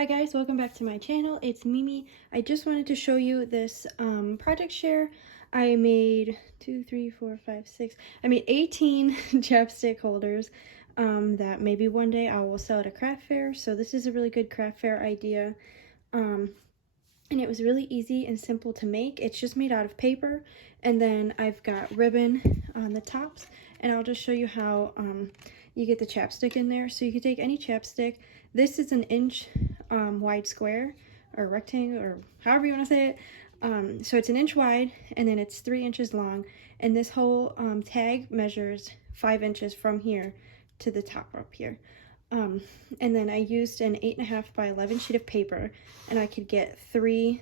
Hi guys, welcome back to my channel. It's Mimi. I just wanted to show you this project share. I made 18 chapstick holders that maybe one day I will sell at a craft fair. So this is a really good craft fair idea. And it was really easy and simple to make. It's just made out of paper, and then I've got ribbon on the tops, and I'll just show you how you get the chapstick in there. So you can take any chapstick. This is an inch wide square or rectangle, or however you want to say it. So it's an inch wide, and then it's 3 inches long, and this whole tag measures 5 inches from here to the top up here. And then I used an 8.5 by 11 sheet of paper, and I could get 3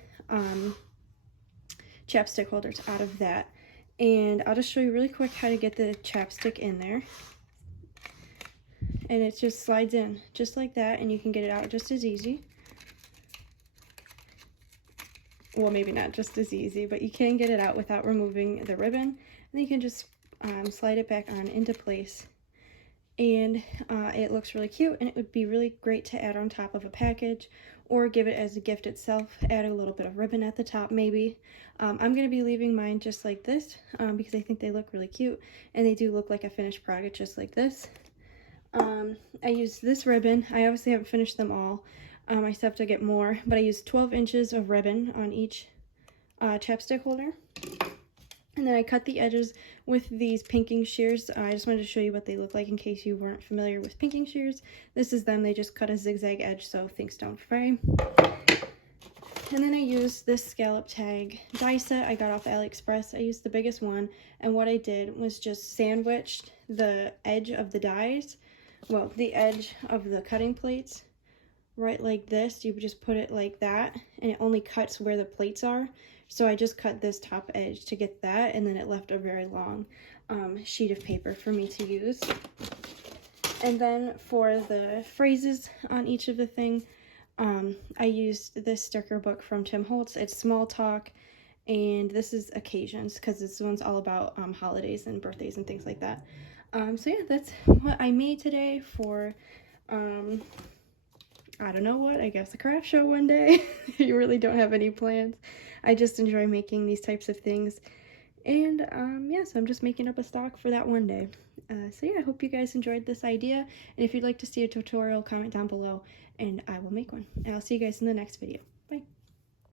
chapstick holders out of that. And I'll just show you really quick how to get the chapstick in there. And it just slides in just like that, and you can get it out just as easy. Well, maybe not just as easy, but you can get it out without removing the ribbon. And then you can just slide it back on into place. And it looks really cute, and it would be really great to add on top of a package or give it as a gift itself. Add a little bit of ribbon at the top maybe. I'm going to be leaving mine just like this because I think they look really cute, and they do look like a finished product just like this. I used this ribbon. I obviously haven't finished them all. I still have to get more, but I used 12 inches of ribbon on each chapstick holder. And then I cut the edges with these pinking shears. I just wanted to show you what they look like in case you weren't familiar with pinking shears. This is them. They just cut a zigzag edge so things don't fray. And then I used this scallop tag die set I got off AliExpress. I used the biggest one, and what I did was just sandwiched the edge of the dies, well, the edge of the cutting plates, right like this. You just put it like that, and it only cuts where the plates are. So I just cut this top edge to get that, and then it left a very long sheet of paper for me to use. And then for the phrases on each of the thing, I used this sticker book from Tim Holtz. It's Small Talk, and this is Occasions, because this one's all about holidays and birthdays and things like that. So yeah, that's what I made today for, I don't know what, I guess a craft show one day. You really don't have any plans. I just enjoy making these types of things. And yeah, so I'm just making up a stock for that one day. So yeah, I hope you guys enjoyed this idea. And if you'd like to see a tutorial, comment down below and I will make one. And I'll see you guys in the next video.